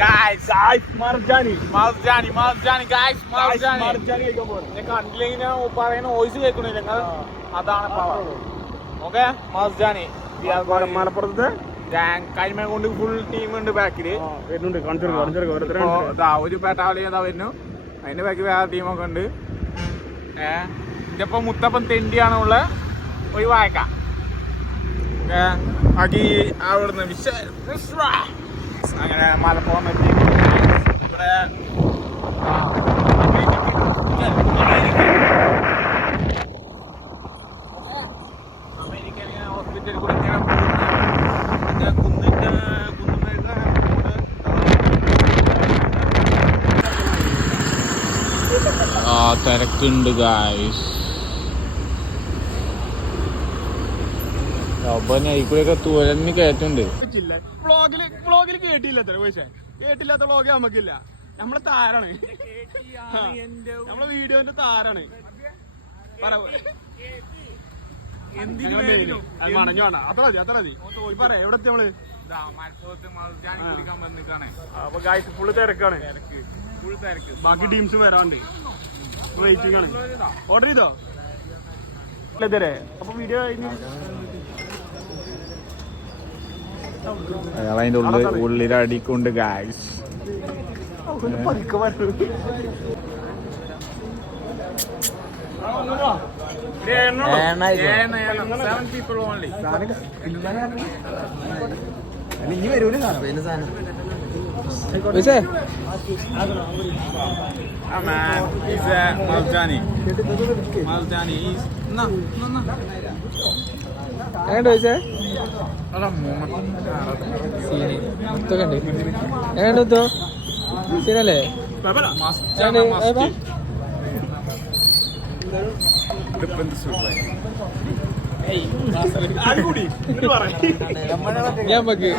Guys മർജാനി മർജാനി മർജാനി ഗായ്സ് മർജാനി മർജാനി കഴിക്കാൻ പോകണം ഞാൻ കണ്ടില്ലെങ്കിൽ ഞാൻ പറയുന്ന വോയിസ് കേൾക്കണില്ല നിങ്ങൾ. അതാണ് ഓക്കെ മർജാനി മലപ്പുറത്തെ? കരിമ കൊണ്ട് ഫുൾ ടീം ഉണ്ട് ബാക്കിൽ ഒരു പേട്ടാവലി ഏതാ വരുന്നു? അതിന്റെ ബാക്കി വേറെ ടീമൊക്കെ ഉണ്ട്. ഏ? ഇതിപ്പോ മുത്തപ്പൻ തെണ്ടിയാണ് ഉള്ള ഒരു വായക്ക. ബാക്കി അവിടുന്ന് വിശ്വ. അങ്ങനെ മലപ്പുറം എത്തി ഇവിടെ തിരക്കുണ്ട് അമേരിക്കയിൽ അപ്പൊ തുഴഞ്ഞ് കയറ്റുണ്ട് വ്ളോഗിൽ വ്ളോഗിൽ കേട്ടില്ല എത്ര പൈസ കേട്ടില്ലാത്ത വ്ളോഗ് നമുക്കില്ല. നമ്മളെ താരാണ്. നമ്മളെ വീഡിയോന്റെ താരാണ്. മണഞ്ഞു വേണ്ട അത്ര മതി അത്ര മതി. പറ എവിടെ എത്തി നമ്മൾ അപ്പൊ ഗായ്സ് ഫുള്ള് തിരക്കാണ്. ഫുൾ തിരക്ക്. ബാക്കി ടീംസ് വരാണ്ട്. വെയിറ്റിംഗ് ആണ്. ഓർഡർ ചെയ്തോ? ഇല്ല ഇതുവരെ. അപ്പൊ വീഡിയോ കഴിഞ്ഞു അയാൾ അതിന്റെ ഉള്ളിൽ ഉള്ളിൽ അടിക്കൊണ്ട് ഗായ്സ് പതുക്കെ വരൂ. ഇത് എണ്ണ അതിന്റെ ഉള്ളിൽ ഉള്ളിലടിക്കൊണ്ട് ഓൺലി ഇനി വരൂല പിന്നെ സാധനം Ah man, he's uh, Maljani. Maljani, he's... No, no, no. എങ്ങനെയുണ്ട് ചോദിച്ചേ? സീന്. മുത്തൊക്കെ ഉണ്ട് എങ്ങനെയുണ്ട് മുത്തോ? സീനല്ലേ? കുഴപ്പമില്ല. നമുക്ക്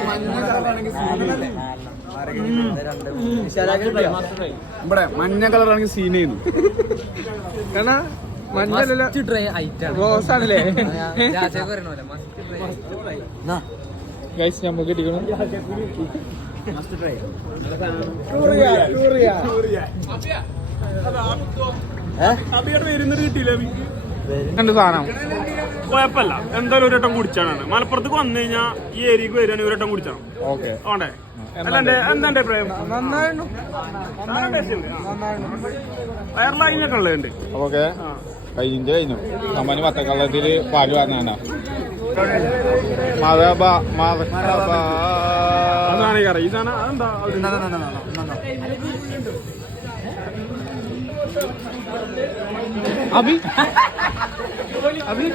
ഇവിടെ മഞ്ഞ കളറാണെങ്കിൽ സീൻ ചെയ്യുന്നു. കാണാ മഞ്ഞല്ലോ റോസ് ആണല്ലേ? ഗൈസ് അഭിയുടെ വരുന്നത് കിട്ടിയില്ല അഭിക്ക് രണ്ട് സാധനം. കുഴപ്പമില്ല. എന്തായാലും ഒരു വട്ടം കുടിച്ചാണ് മലപ്പുറത്തേക്ക് വന്നു കഴിഞ്ഞാൽ ഈ ഏരിയക്ക് വരികയാണെങ്കിൽ ഒരു വട്ടം കുടിച്ചാണ്. ഓക്കെ. ആണേ അല്ല എന്റെ എന്താ എന്റെ അഭിപ്രായം? നന്നായിരുന്നു. വയറിലൈനൊക്കെ ഉള്ളതുണ്ട്. ഓക്കെ. കഴിഞ്ഞിട്ട് കഴിഞ്ഞു. നമ്മന് പത്തക്കള്ളത്തിൽ പാൽ വാങ്ങാനാ. മതബ മതബ അതാണ് ഈ കറി ഈ സാധനം അതെന്താ? അവർ അഭി? അഭി?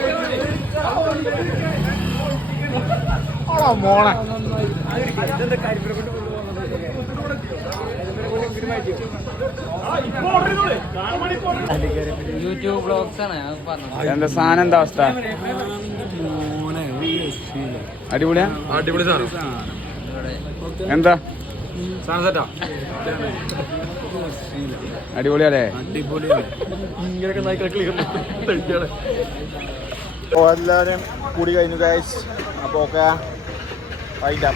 ഓളാ മോളെ. യൂട്യൂബ് ബ്ലോഗ്സ് ആണ് എന്താ സാധനം എന്താ അവസ്ഥ? അടിപൊളിയാ? അടിപൊളി സാധനം. എന്താ? സാധനം സെറ്റാ. അടിപൊളിയല്ലേ? അടിപൊളിയാണ് ഇങ്ങനെയൊക്കെ നായിക്കളെ ക്ലിയർ അപ്പോൾ എല്ലാവരും കൂടി കഴിഞ്ഞു ഗൈസ് അപ്പോൾ ഓക്കെ വൈകിട്ട്.